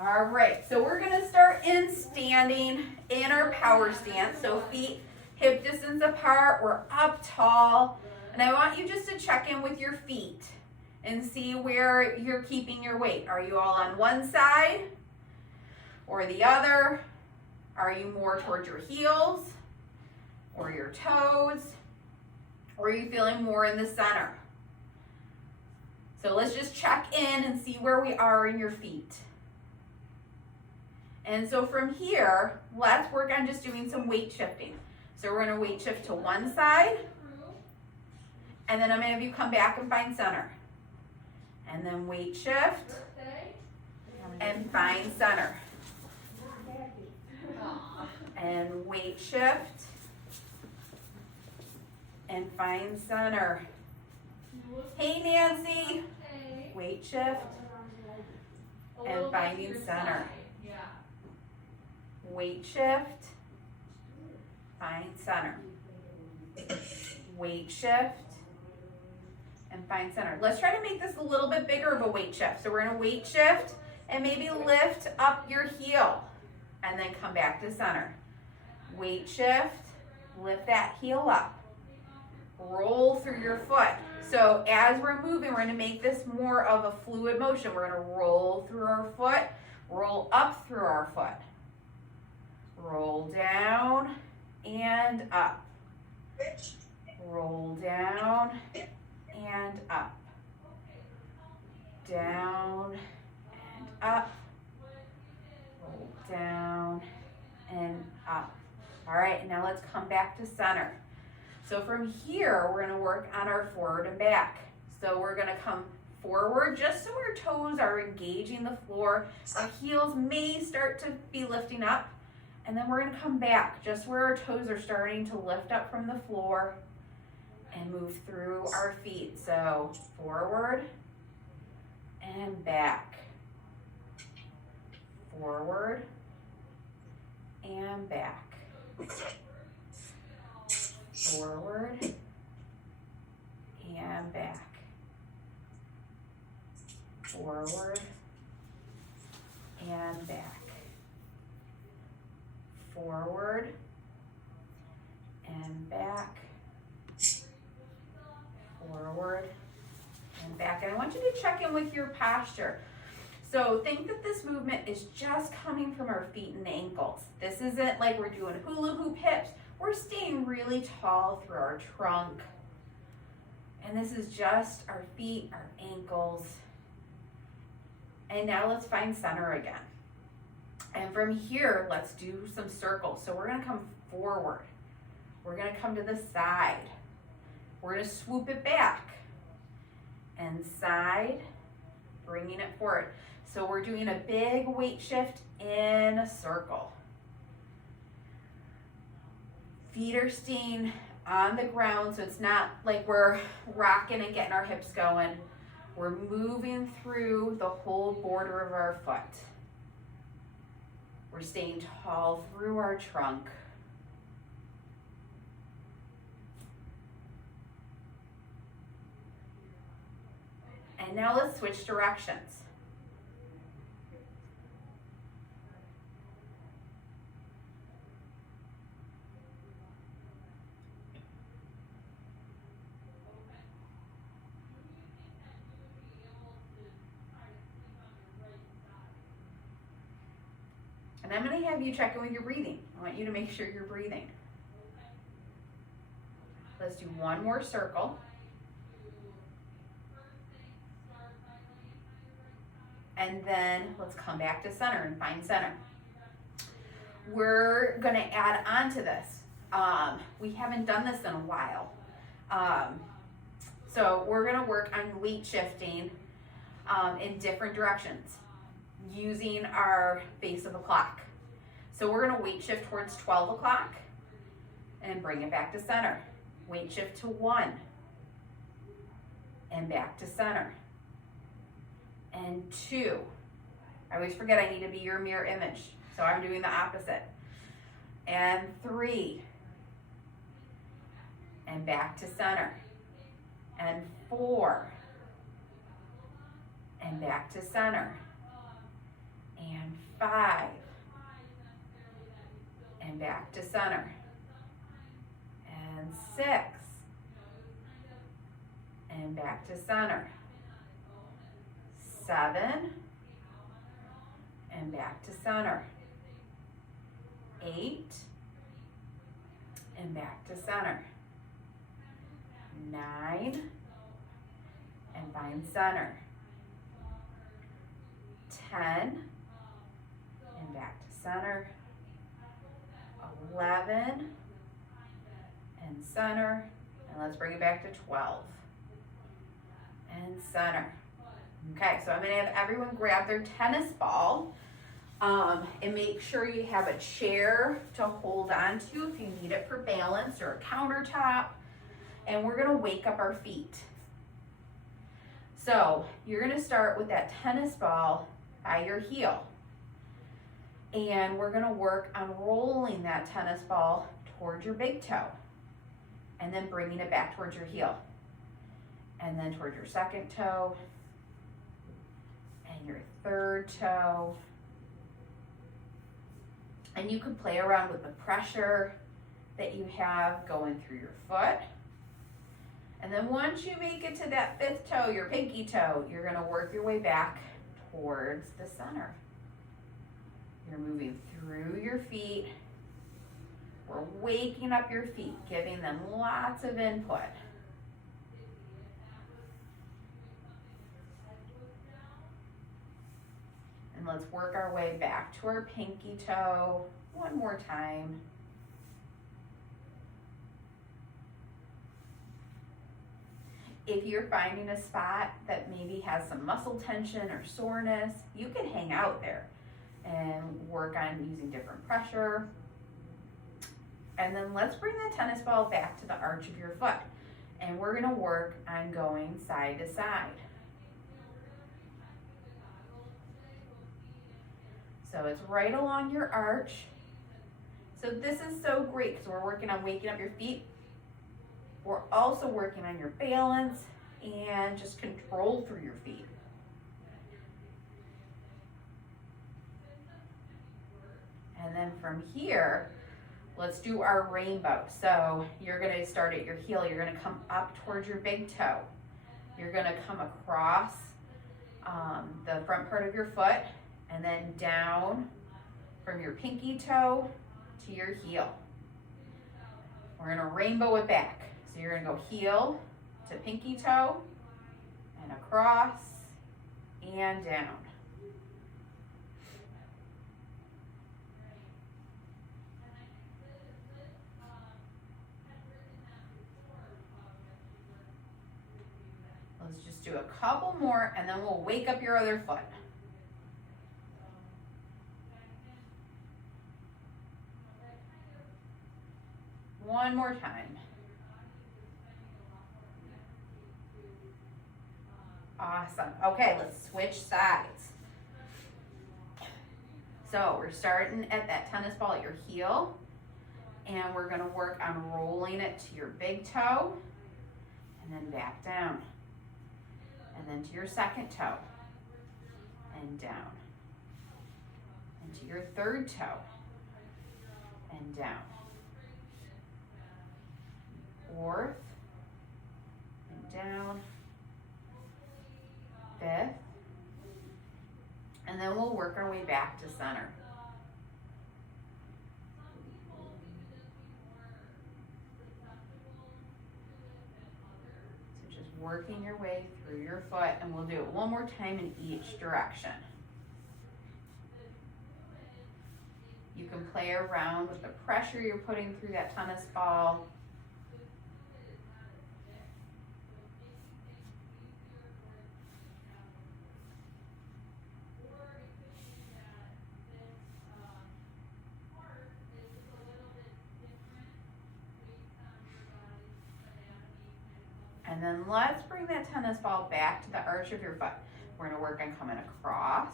All right, so we're gonna start in standing in our power stance. So feet hip distance apart, we're up tall. And I want you just to check in with your feet and see where you're keeping your weight. Are you all on one side or the other? Are you more towards your heels or your toes? Or are you feeling more in the center? So let's just check in and see where we are in your feet. And so from here, let's work on just doing some weight shifting. So we're gonna weight shift to one side, and then I'm gonna have you come back and find center. And then weight shift, and find center. And weight shift, and find center. Hey Nancy, weight shift, and finding center. Weight shift, find center. Weight shift, and find center. Let's try to make this a little bit bigger of a weight shift. So we're gonna weight shift and maybe lift up your heel and then come back to center. Weight shift, lift that heel up. Roll through your foot. So as we're moving, we're gonna make this more of a fluid motion. We're gonna roll through our foot, roll up through our foot. Roll down and up. Roll down and up. Down and up. Roll down and up. All right, now let's come back to center. So from here, we're gonna work on our forward and back. So we're gonna come forward just so our toes are engaging the floor. Our heels may start to be lifting up. And then we're gonna come back just where our toes are starting to lift up from the floor and move through our feet. So forward and back. Forward and back. Forward and back. Forward and back. Forward and back, forward and back. And I want you to check in with your posture. So think that this movement is just coming from our feet and ankles. This isn't like we're doing hula hoop hips. We're staying really tall through our trunk. And this is just our feet, our ankles. And now let's find center again. And from here, let's do some circles. So we're gonna come forward. We're gonna come to the side. We're gonna swoop it back. And side, bringing it forward. So we're doing a big weight shift in a circle. Feet are staying on the ground, so it's not like we're rocking and getting our hips going. We're moving through the whole border of our foot. We're staying tall through our trunk. And now let's switch directions. And I'm going to have you check in with your breathing. I want you to make sure you're breathing. Let's do one more circle. And then let's come back to center and find center. We're going to add on to this. We haven't done this in a while. So we're going to work on weight shifting in different directions, using our face of the clock. So we're gonna weight shift towards 12 o'clock and bring it back to center. Weight shift to 1 and back to center. And 2. I always forget I need to be your mirror image, so I'm doing the opposite. And 3 and back to center. And 4 and back to center. And 5, and back to center, and 6, and back to center, 7, and back to center, 8, and back to center, 9, and find center, 10, and back to center, 11, and center, and let's bring it back to 12, and center. Okay, so I'm gonna have everyone grab their tennis ball, and make sure you have a chair to hold on to if you need it for balance, or a countertop, and we're gonna wake up our feet. So you're gonna start with that tennis ball by your heel, and we're gonna work on rolling that tennis ball towards your big toe, and then bringing it back towards your heel, and then towards your second toe, and your third toe. And you can play around with the pressure that you have going through your foot. And then once you make it to that 5th toe, your pinky toe, you're gonna work your way back towards the center. You're moving through your feet. We're waking up your feet, giving them lots of input. And let's work our way back to our pinky toe one more time. If you're finding a spot that maybe has some muscle tension or soreness, you can hang out there and work on using different pressure. And then let's bring that tennis ball back to the arch of your foot. And we're gonna work on going side to side. So it's right along your arch. So this is so great because we're working on waking up your feet. We're also working on your balance and just control through your feet. And then from here, let's do our rainbow. So you're gonna start at your heel. You're gonna come up towards your big toe. You're gonna come across the front part of your foot, and then down from your pinky toe to your heel. We're gonna rainbow it back. So you're gonna go heel to pinky toe, and across, and down. Let's just do a couple more, and then we'll wake up your other foot. One more time. Awesome. Okay, let's switch sides. So we're starting at that tennis ball at your heel, and we're gonna work on rolling it to your big toe, and then back down. And then to your second toe, and down. And to your third toe, and down. Fourth, and down. 5th, and then we'll work our way back to center. So just working your way through your foot, and we'll do it one more time in each direction. You can play around with the pressure you're putting through that tennis ball. And then let's bring that tennis ball back to the arch of your foot. We're gonna work on coming across.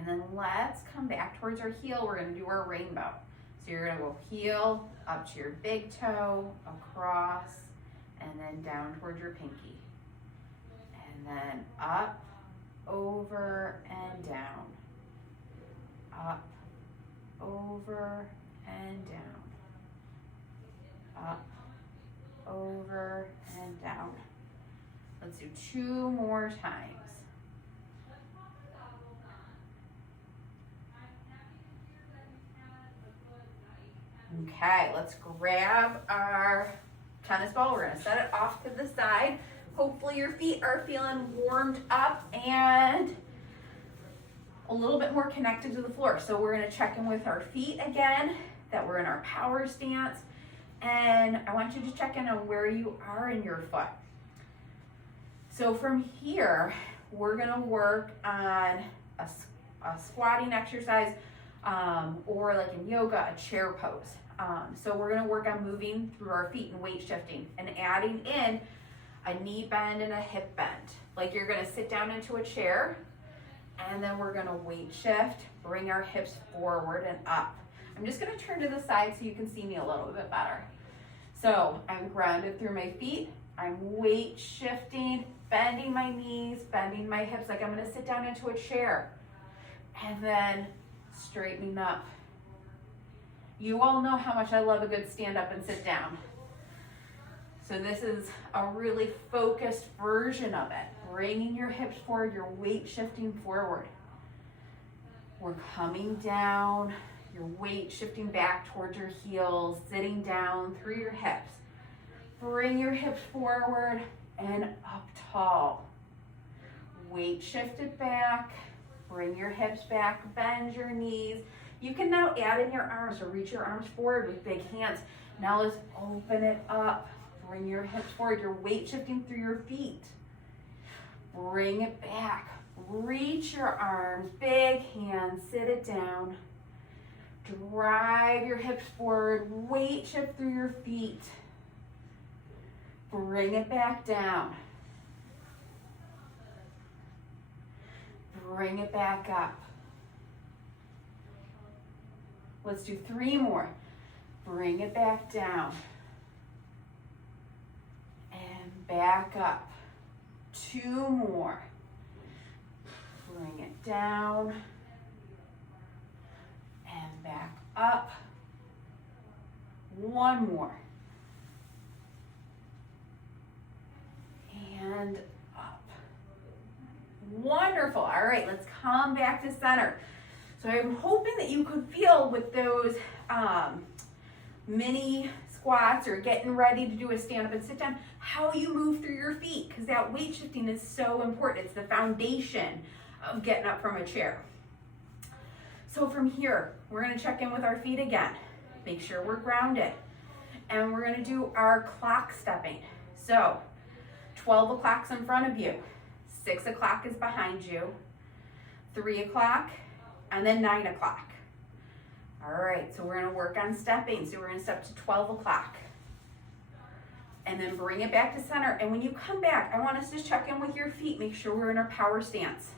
And then let's come back towards our heel. We're gonna do our rainbow. So you're gonna go heel, up to your big toe, across, and then down towards your pinky. And then up, over, and down. Up, over, and down. Up, over, and down. Let's do 2 more times. Okay, let's grab our tennis ball. We're gonna set it off to the side. Hopefully your feet are feeling warmed up and a little bit more connected to the floor. So we're gonna check in with our feet again, that we're in our power stance. And I want you to check in on where you are in your foot. So from here, we're gonna work on a squatting exercise, or like in yoga, a chair pose. So we're gonna work on moving through our feet and weight shifting and adding in a knee bend and a hip bend. Like you're gonna sit down into a chair and then we're gonna weight shift, bring our hips forward and up. I'm just gonna turn to the side so you can see me a little bit better. So I'm grounded through my feet. I'm weight shifting, bending my knees, bending my hips like I'm gonna sit down into a chair. And then straightening up. You all know how much I love a good stand up and sit down. So this is a really focused version of it. Bringing your hips forward, your weight shifting forward. We're coming down, your weight shifting back towards your heels, sitting down through your hips. Bring your hips forward and up tall. Weight shifted back, bring your hips back, bend your knees. You can now add in your arms or reach your arms forward with big hands. Now let's open it up. Bring your hips forward, your weight shifting through your feet. Bring it back. Reach your arms, big hands, sit it down. Drive your hips forward, weight shift through your feet. Bring it back down. Bring it back up. Let's do 3 more. Bring it back down. And back up. 2 more. Bring it down. And back up. 1 more. And up. Wonderful. All right, let's come back to center. So I'm hoping that you could feel with those mini squats or getting ready to do a stand up and sit down, how you move through your feet, because that weight shifting is so important. It's the foundation of getting up from a chair. So from here, we're gonna check in with our feet again. Make sure we're grounded. And we're gonna do our clock stepping. So 12 o'clock's in front of you, 6 o'clock is behind you, 3 o'clock, and then 9 o'clock. All right, so we're gonna work on stepping. So we're gonna step to 12 o'clock. And then bring it back to center. And when you come back, I want us to check in with your feet, make sure we're in our power stance.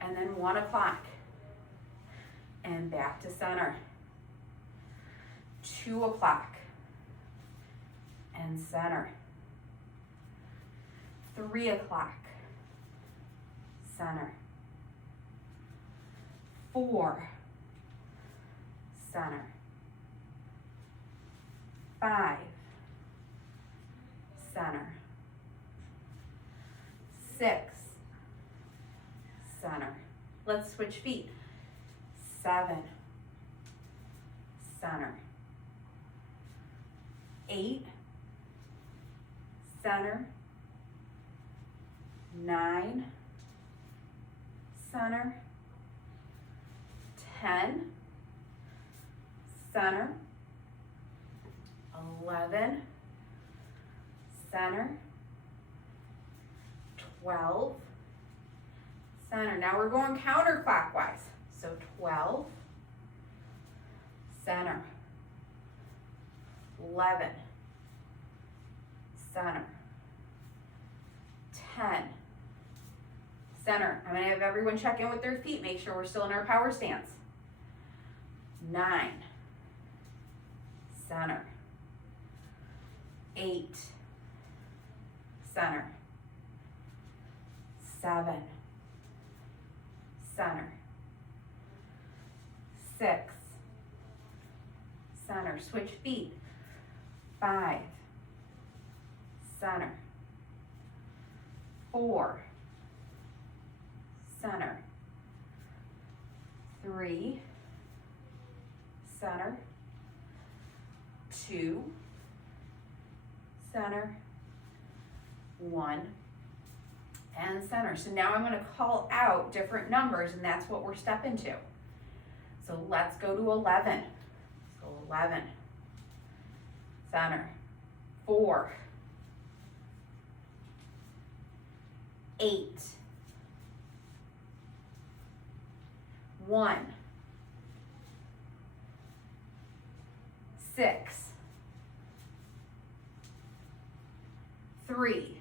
And then 1 o'clock. And back to center. 2 o'clock. And center. 3 o'clock. Center. 4, center. 5, center. 6, center. Let's switch feet. 7, center. 8, center. 9, center. 10, center. 11, center. 12, center. Now we're going counterclockwise. So 12, center. 11, center. 10, Center. I'm going to have everyone check in with their feet. Make sure we're still in our power stance. 9. Center. 8. Center. 7. Center. 6. Center. Switch feet. 5. Center. 4. Center. 3. Center. 2. Center. 1. And center. So now I'm going to call out different numbers, and that's what we're stepping to. So let's go to 11. So 11. Center. 4. 8. 1. 6. 3.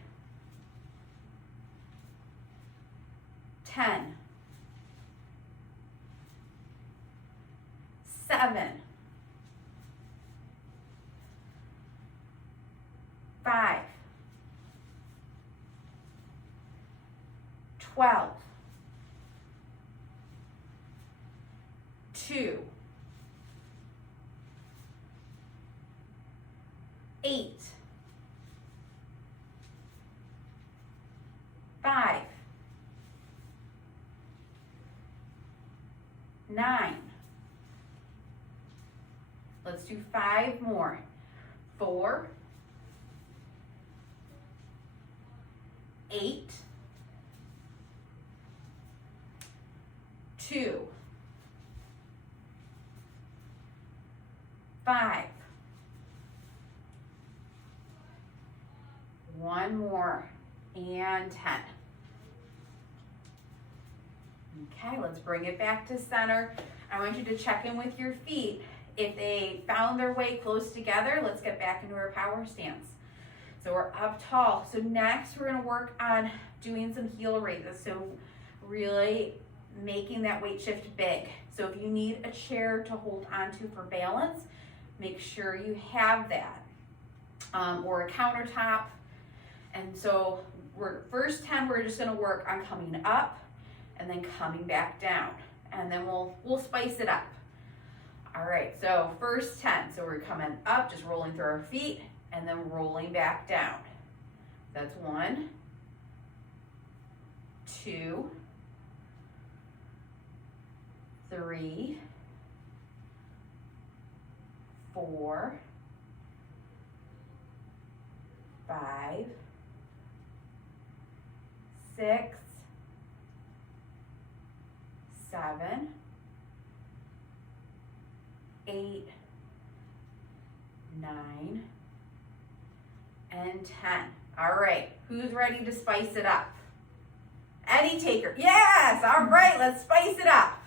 10. 7. 5. 12. 2. 8. 5. 9. Let's do 5 more. 4. 8. 2. 5. 1 more. And 10. Okay, let's bring it back to center. I want you to check in with your feet. If they found their way close together, let's get back into our power stance. So we're up tall. So next we're going to work on doing some heel raises. So really making that weight shift big. So if you need a chair to hold onto for balance, make sure you have that. Or a countertop. And so first 10, we're just going to work on coming up and then coming back down. And then we'll spice it up. All right, so first 10. So we're coming up, just rolling through our feet, and then rolling back down. That's 1, 2, 3, 4, 5, 6, 7, 8, 9, and 10. All right, who's ready to spice it up? Any taker? Yes, all right, let's spice it up.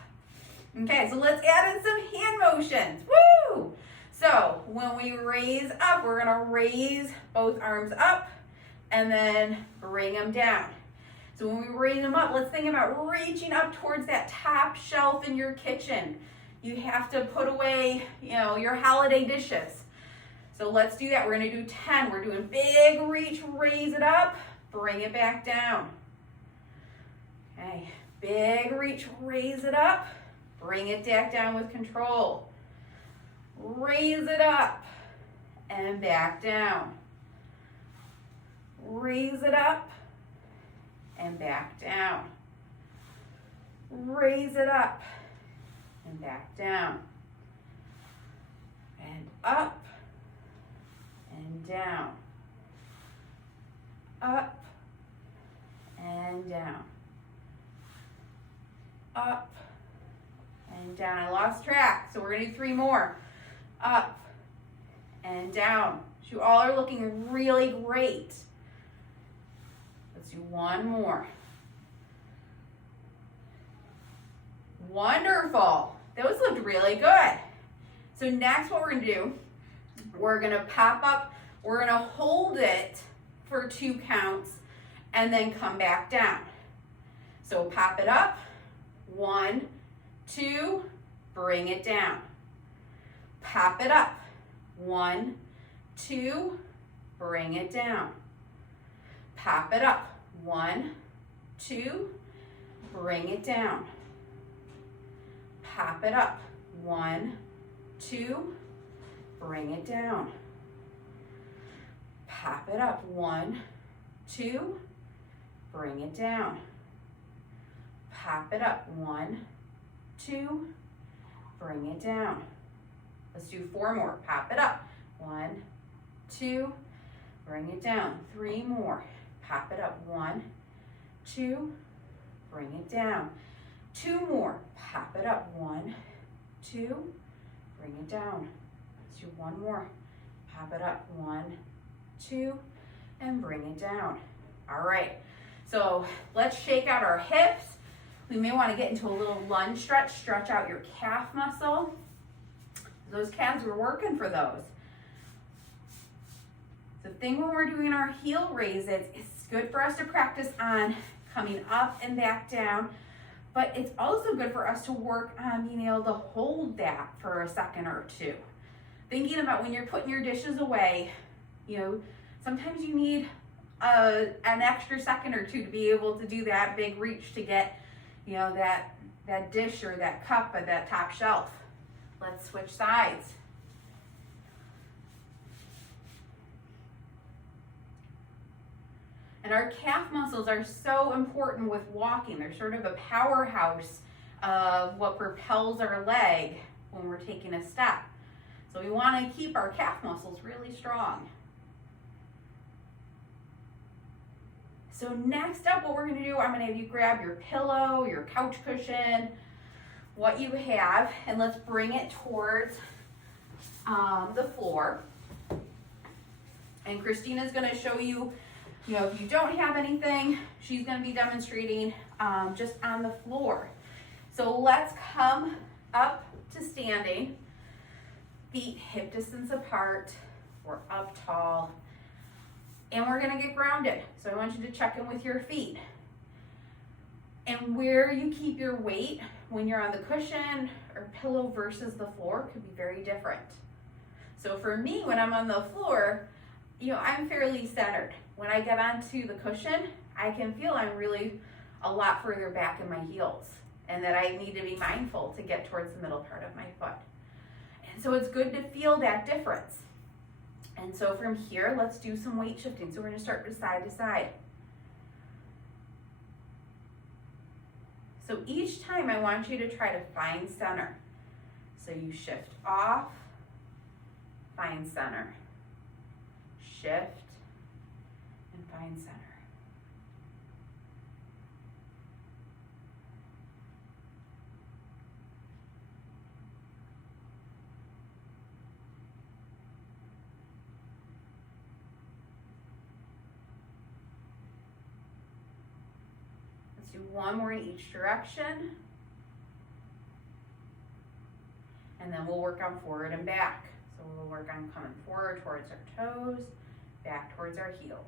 Okay, so let's add in some hand motions. Woo! So when we raise up, we're gonna raise both arms up and then bring them down. So when we raise them up, let's think about reaching up towards that top shelf in your kitchen. You have to put away, your holiday dishes. So let's do that. We're gonna do 10. We're doing big reach, raise it up, bring it back down. Okay, big reach, raise it up, bring it back down with control. Raise it up and back down. Raise it up and back down. Raise it up and back down. And up and down. Up and down. Up and down. I lost track, so we're gonna do 3 more. Up and down. You all are looking really great. Let's do 1 more. Wonderful. Those looked really good. So next what we're gonna do, we're gonna pop up, we're gonna hold it for 2 counts and then come back down. So pop it up, 1, 2, bring it down. Pop it up, 1, 2, bring it down. Pop it up, 1, 2, bring it down. Pop it up, 1, 2, bring it down. Pop it up, 1, 2, bring it down. Pop it up, 1, 2, bring it down. Let's do 4 more. Pop it up, 1, 2, bring it down. 3 more. Pop it up, 1, 2, bring it down. 2 more. Pop it up, 1, 2, bring it down. Let's do 1 more. Pop it up, 1, 2, and bring it down. All right, so let's shake out our hips. We may want to get into a little lunge stretch. Stretch out your calf muscle. Those calves, we're working for those. The thing when we're doing our heel raises, it's good for us to practice on coming up and back down, but it's also good for us to work on being able to hold that for a second or two. Thinking about when you're putting your dishes away, you know, sometimes you need an extra second or two to be able to do that big reach to get, you know, that dish or that cup at that top shelf. Let's switch sides. And our calf muscles are so important with walking. They're sort of a powerhouse of what propels our leg when we're taking a step. So we want to keep our calf muscles really strong. So next up, what we're going to do, I'm going to have you grab your pillow, your couch cushion, what you have, and let's bring it towards the floor. And Christina's going to show you, you know, if you don't have anything, she's going to be demonstrating just on the floor. So let's come up to standing, feet hip distance apart, we're up tall, and we're going to get grounded. So I want you to check in with your feet. And where you keep your weight when you're on the cushion or pillow versus the floor could be very different. So for me, when I'm on the floor, you know, I'm fairly centered. When I get onto the cushion, I can feel I'm really a lot further back in my heels and that I need to be mindful to get towards the middle part of my foot. And so it's good to feel that difference. And so from here, let's do some weight shifting. So we're going to start with side to side. So each time I want you to try to find center. So you shift off, find center. Shift and find center. Let's do 1 more in each direction. And then we'll work on forward and back. So we'll work on coming forward towards our toes, back towards our heels.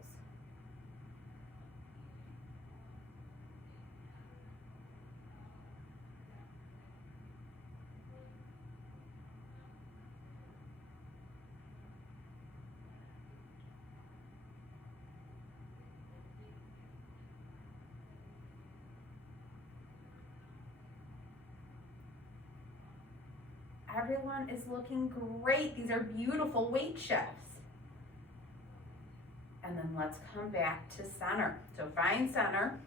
Everyone is looking great. These are beautiful weight shifts. And then let's come back to center. So find center.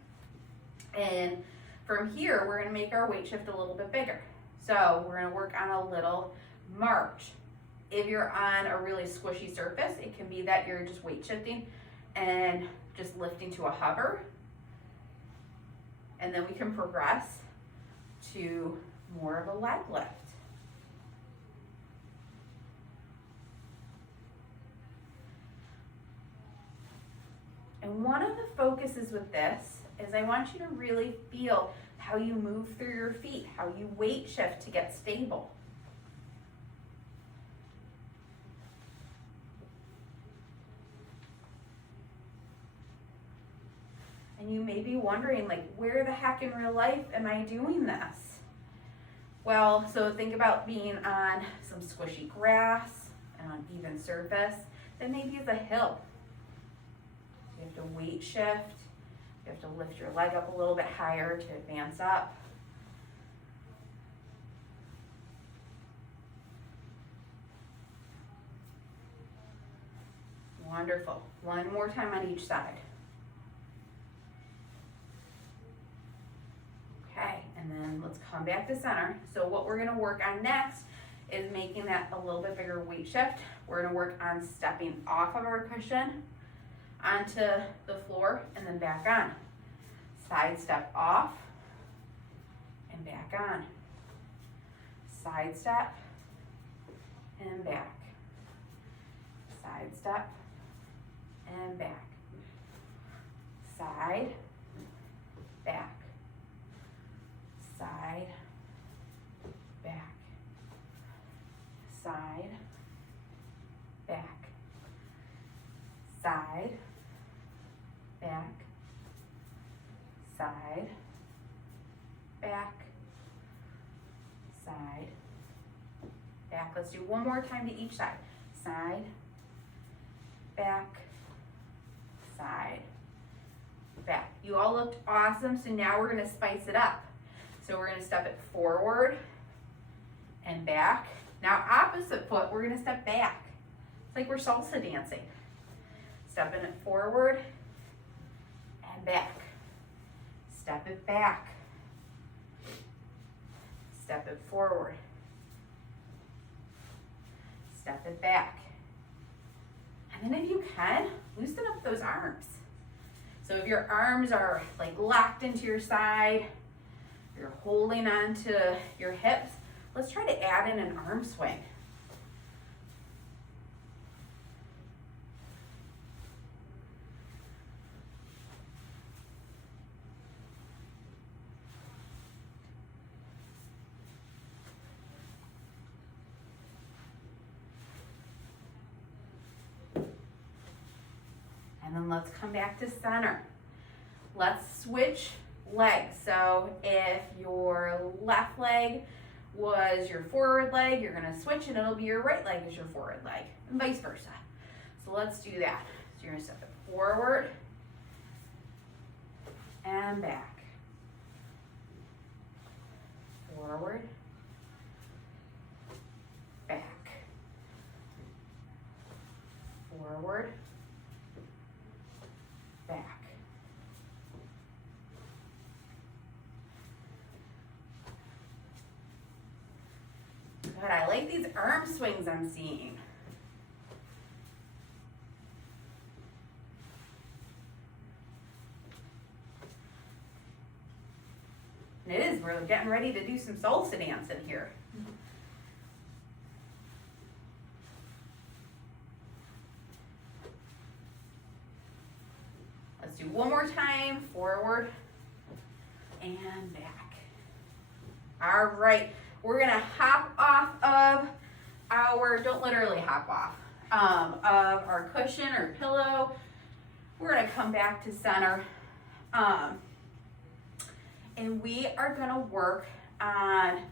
And from here, we're going to make our weight shift a little bit bigger. So we're going to work on a little march. If you're on a really squishy surface, it can be that you're just weight shifting and just lifting to a hover. And then we can progress to more of a leg lift. And one of the focuses with this is I want you to really feel how you move through your feet, how you weight shift to get stable. And And you may be wondering, like, where the heck in real life am I doing this? Well, so think about being on some squishy grass, an uneven surface that maybe is a hill. You have to weight shift. You have to lift your leg up a little bit higher to advance up. Wonderful. One more time on each side. Okay, and then let's come back to center. So what we're gonna work on next is making that a little bit bigger weight shift. We're gonna work on stepping off of our cushion onto the floor and then back on. Side step off and back on. Side step and back. Side step and back. Side, back. Side, back. Side, back. Side, back. Side, back. Side, back. Let's do one more time to each side. Side, back, side, back. You all looked awesome, so now we're gonna spice it up. So we're gonna step it forward and back. Now opposite foot, we're gonna step back. It's like we're salsa dancing. Stepping it forward and back. Step it back. Step it forward. Step it back. And then if you can, loosen up those arms. So if your arms are like locked into your side, you're holding on to your hips, let's try to add in an arm swing. And then let's come back to center. Let's switch legs. So if your left leg was your forward leg, you're gonna switch and it'll be your right leg as your forward leg, and vice versa. So let's do that. So you're gonna step it forward and back. Forward, back. Forward, back. Good, I like these arm swings I'm seeing. And it is, we're getting ready to do some salsa dancing here. Let's do one more time, forward and back. All right, we're gonna hop off of our, don't literally hop off, of our cushion or pillow. We're gonna come back to center. And we are gonna work on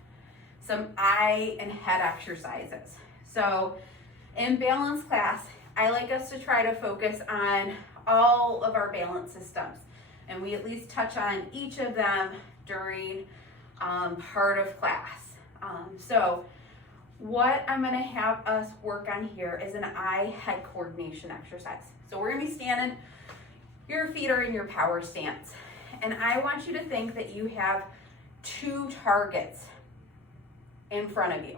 some eye and head exercises. So in balance class, I like us to try to focus on all of our balance systems. And we at least touch on each of them during part of class. So what I'm gonna have us work on here is an eye-head coordination exercise. So we're gonna be standing, your feet are in your power stance. And I want you to think that you have two targets in front of you.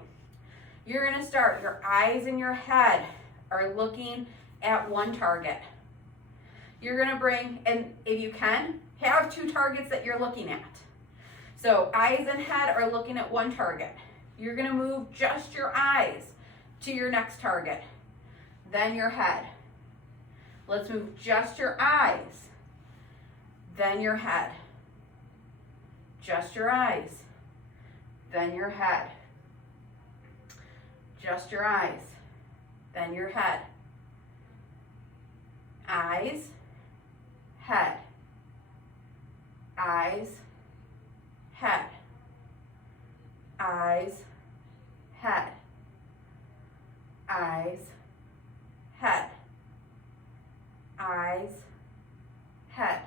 You're gonna start, your eyes and your head are looking at one target. You're gonna bring, and if you can, have two targets that you're looking at. So eyes and head are looking at one target. You're gonna move just your eyes to your next target, then your head. Let's move just your eyes, then your head. Just your eyes, then your head. Just your eyes, then your head. Eyes, head. eyes, head, eyes, head, eyes, head, eyes, head,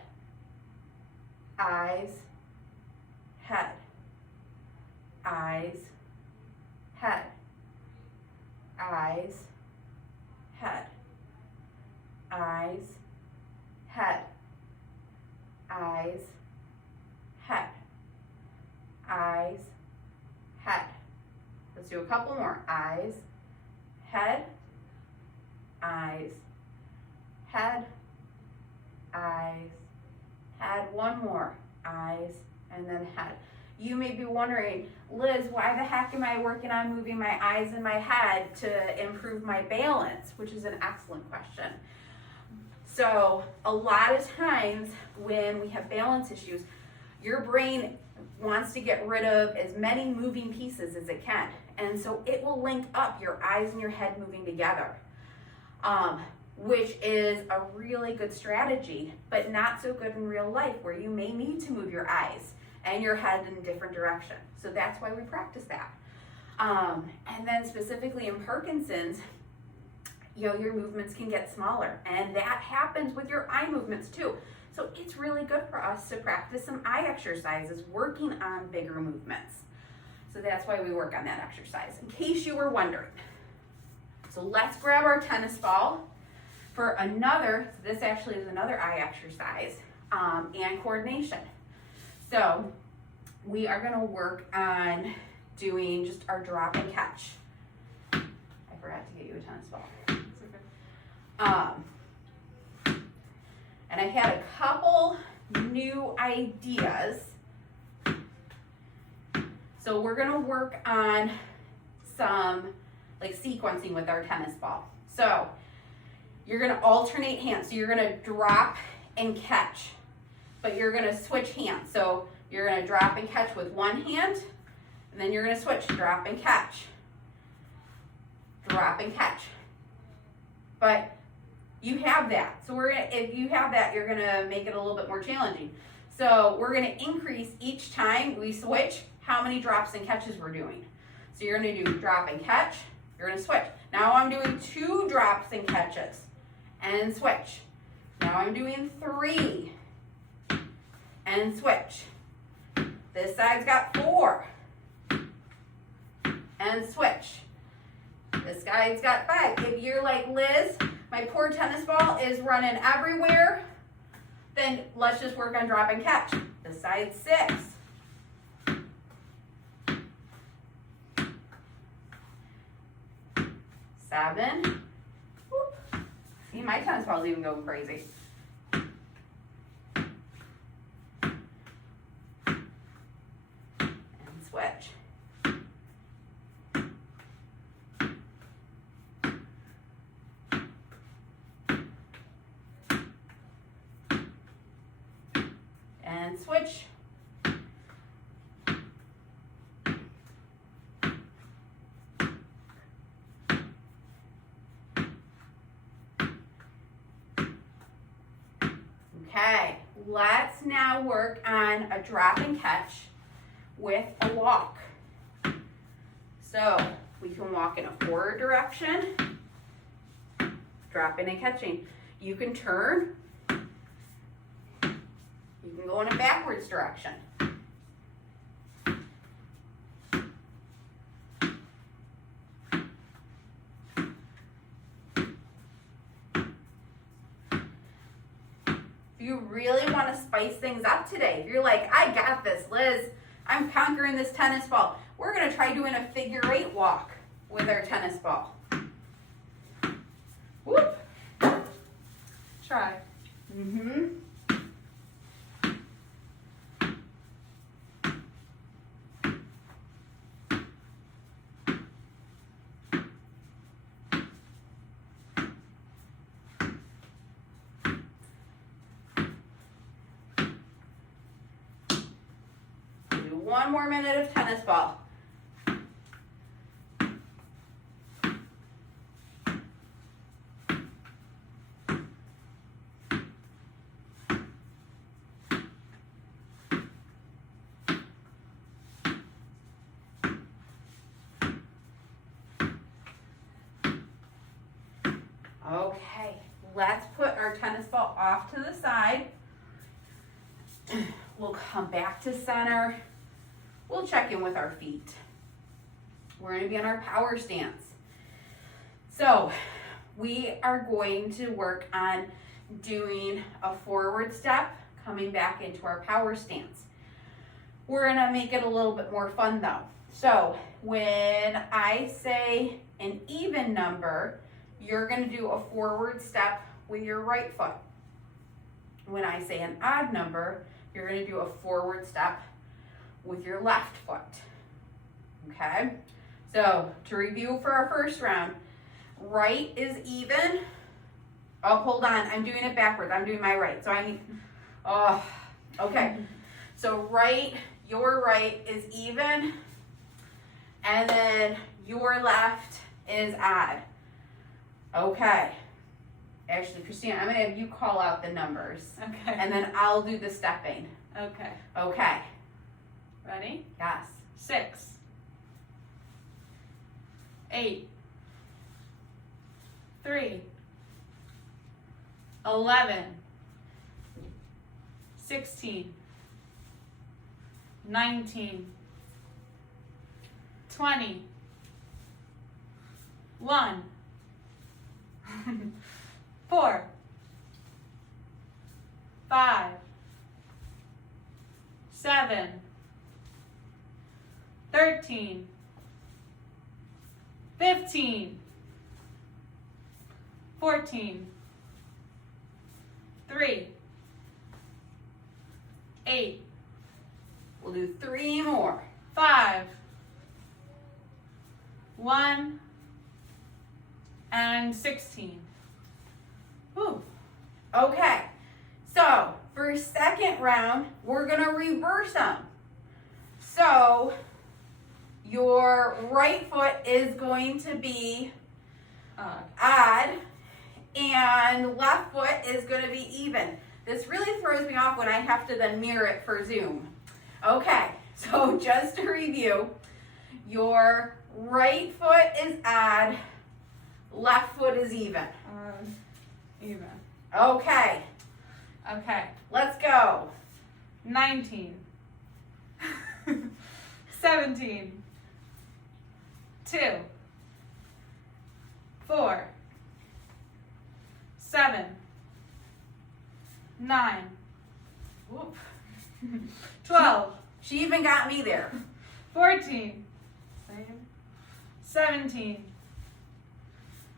eyes, head, eyes, head, eyes, head, eyes, head, eyes, head, eyes, head. Let's do a couple more. Eyes, head, eyes, head, eyes, head. One more. Eyes, and then head. You may be wondering, Liz, why the heck am I working on moving my eyes and my head to improve my balance? Which is an excellent question. So a lot of times when we have balance issues, your brain wants to get rid of as many moving pieces as it can. And so it will link up your eyes and your head moving together, which is a really good strategy, but not so good in real life, where you may need to move your eyes and your head in a different direction. So that's why we practice that. And then specifically in Parkinson's, your movements can get smaller, and that happens with your eye movements too. So it's really good for us to practice some eye exercises, working on bigger movements. So that's why we work on that exercise, in case you were wondering. So let's grab our tennis ball for another, so this actually is another eye exercise, and coordination. So we are gonna work on doing just our drop and catch. I forgot to get you a tennis ball. And I had a couple new ideas. So we're gonna work on some like sequencing with our tennis ball. So you're gonna alternate hands. So you're gonna drop and catch, but you're gonna switch hands. So you're gonna drop and catch with one hand, and then you're gonna switch, drop and catch, drop and catch. But you have that. So if you have that, you're gonna make it a little bit more challenging. So we're gonna increase each time we switch how many drops and catches we're doing. So you're gonna do drop and catch, you're gonna switch. Now I'm doing 2 drops and catches and switch. Now I'm doing 3 and switch. This side's got 4 and switch. This guy's got 5. If you're like, Liz, my poor tennis ball is running everywhere, then let's just work on drop and catch. This side's 6. 7. Whoop. See, my tennis ball's even going crazy. And switch. And switch. Okay, let's now work on a drop and catch with a walk. So we can walk in a forward direction, dropping and catching. You can turn. You can go in a backwards direction. If you really want to spice things up today, if you're like, I got this, Liz, I'm conquering this tennis ball, we're going to try doing a figure 8 walk with our tennis ball. Whoop. Try. Mm-hmm. Do 1 more minute of tennis ball. Okay, let's put our tennis ball off to the side. We'll come back to center. We'll check in with our feet. We're gonna be on our power stance. So we are going to work on doing a forward step, coming back into our power stance. We're gonna make it a little bit more fun though. So when I say an even number, you're gonna do a forward step with your right foot. When I say an odd number, you're gonna do a forward step with your left foot. Okay? So to review for our first round, right is even. Oh, hold on, I'm doing it backwards. I'm doing my right. So I need, oh, okay. So right, your right is even, and then your left is odd. Okay. Actually, Christina, I'm gonna have you call out the numbers. Okay. And then I'll do the stepping. Okay. Okay. Ready? Yes. 6, 8, 3, 11, 16, 19, 20, 1, 4, 5, 7, 13, 15, 14, 3, 8, We'll do 3 more. 5, 1, and 16. Whew. Okay. So for second round, we're gonna reverse them. So your right foot is going to be odd and left foot is going to be even. This really throws me off when I have to then mirror it for Zoom. Okay, so just to review, your right foot is odd, left foot is even. Even. Okay, Okay. let's go. 19, 17, 2, 4, 7, 9, Whoop. 12, She even got me there. 14, 17,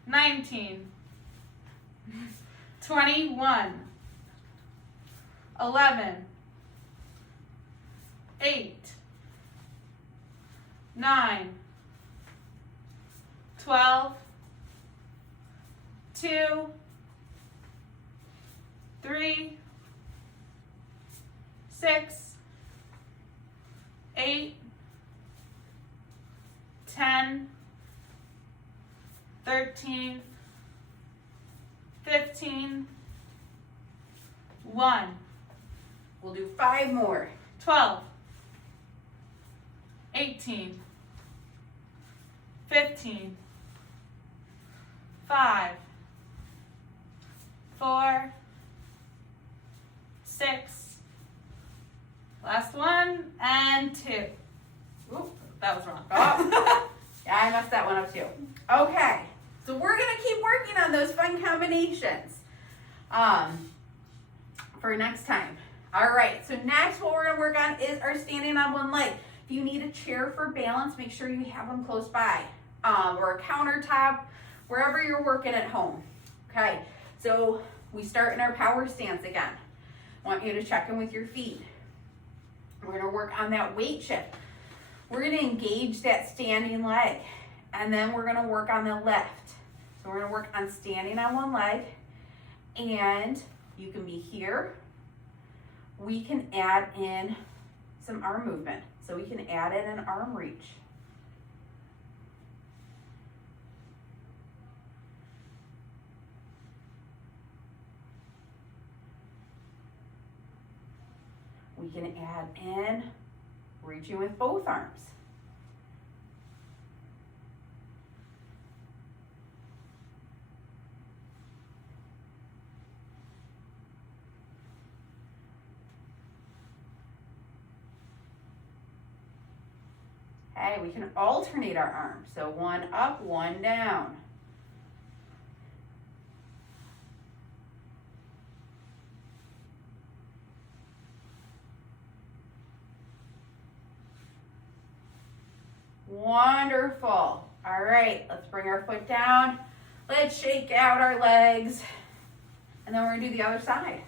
19, 21, 11, 8, 9, 12, 2, 3, 6, 8, 10, 13, 15, 1, We'll do 5 more. 12, 18, 15, 5, 4, 6, last one, and 2. Oop, that was wrong. Oh, yeah, I messed that one up too. Okay, so we're gonna keep working on those fun combinations for next time. All right, so next what we're gonna work on is our standing on one leg. If you need a chair for balance, make sure you have them close by, or a countertop, wherever you're working at home. Okay, so we start in our power stance again. I want you to check in with your feet. We're gonna work on that weight shift. We're gonna engage that standing leg, and then we're gonna work on the lift. So we're gonna work on standing on one leg, and you can be here. We can add in some arm movement. So we can add in an arm reach. We can add in reaching with both arms. Okay, we can alternate our arms. So one up, one down. Wonderful. All right, let's bring our foot down. Let's shake out our legs. And then we're gonna do the other side.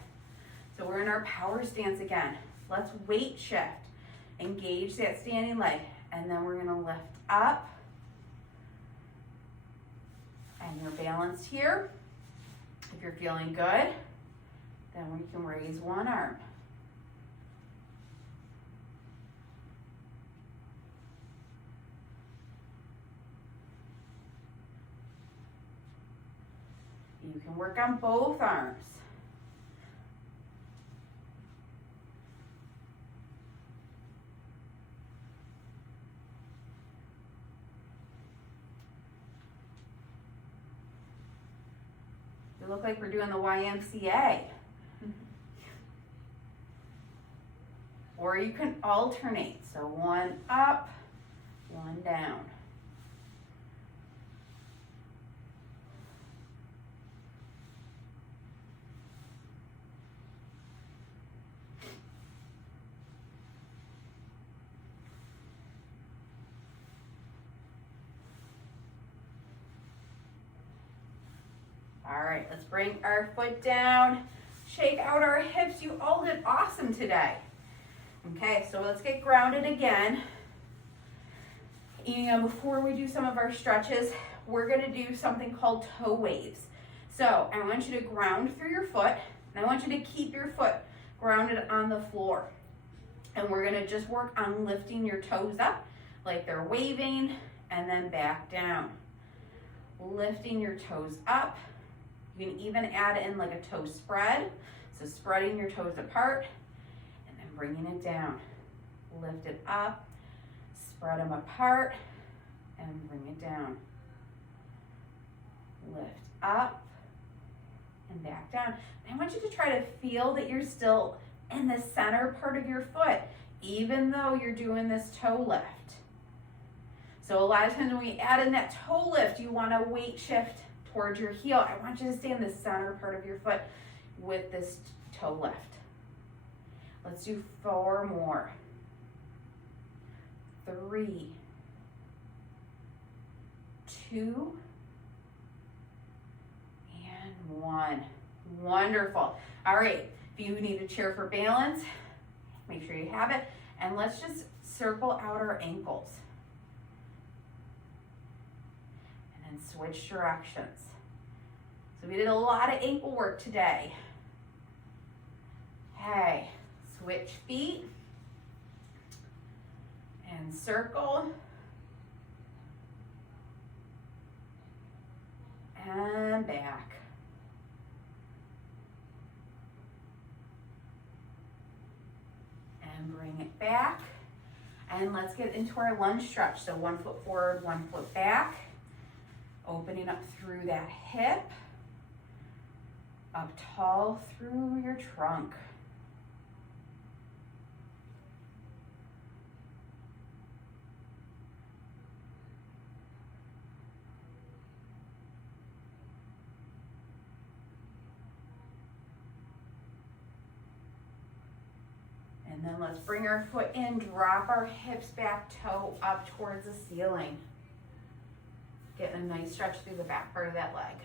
So we're in our power stance again. Let's weight shift. Engage that standing leg. And then we're gonna lift up. And you're balanced here. If you're feeling good, then we can raise one arm. You can work on both arms. We look like we're doing the YMCA. Or you can alternate. So one up, one down. All right, let's bring our foot down, shake out our hips. You all did awesome today. Okay, so let's get grounded again. And before we do some of our stretches, we're gonna do something called toe waves. So I want you to ground through your foot, and I want you to keep your foot grounded on the floor. And we're gonna just work on lifting your toes up like they're waving, and then back down. Lifting your toes up. You can even add in like a toe spread. So spreading your toes apart and then bringing it down. Lift it up, spread them apart, and bring it down. Lift up and back down. And I want you to try to feel that you're still in the center part of your foot, even though you're doing this toe lift. So a lot of times when we add in that toe lift, you want to weight shift towards your heel. I want you to stay in the center part of your foot with this toe lift. Let's do 4 more. 3, 2, and 1. Wonderful. All right, if you need a chair for balance, make sure you have it. And let's just circle out our ankles. And switch directions. So we did a lot of ankle work today. Okay, switch feet and circle and back. And bring it back. And let's get into our lunge stretch. So 1 foot forward, 1 foot back. Opening up through that hip, up tall through your trunk. And then let's bring our foot in, drop our hips back, toe up towards the ceiling. Getting a nice stretch through the back part of that leg.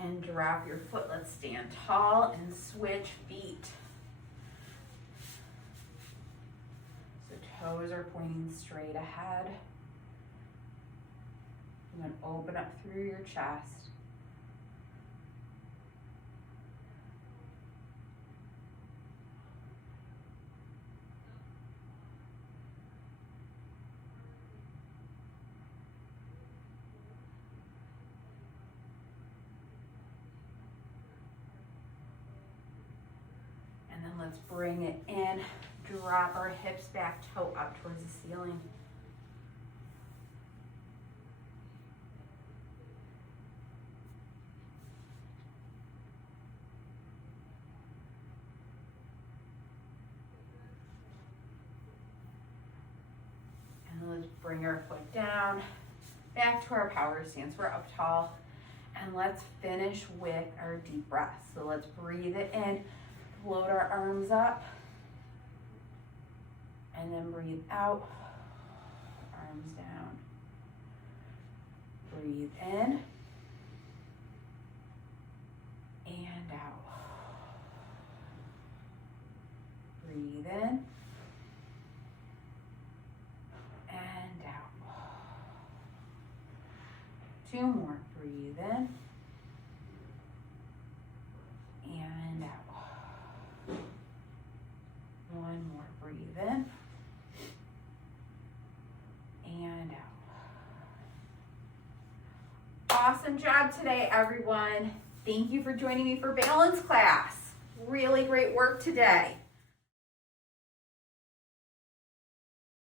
And drop your foot. Let's stand tall and switch feet. So toes are pointing straight ahead. And then open up through your chest. And then let's bring it in, drop our hips back, toe up towards the ceiling. bring our foot down, back to our power stance. We're up tall. And let's finish with our deep breath. So let's breathe it in, float our arms up, and then breathe out, arms down. Breathe in and out. Breathe in and out. 2 more. Breathe in and out. 1 more. Breathe in and out. Awesome job today, everyone. Thank you for joining me for balance class. Really great work today.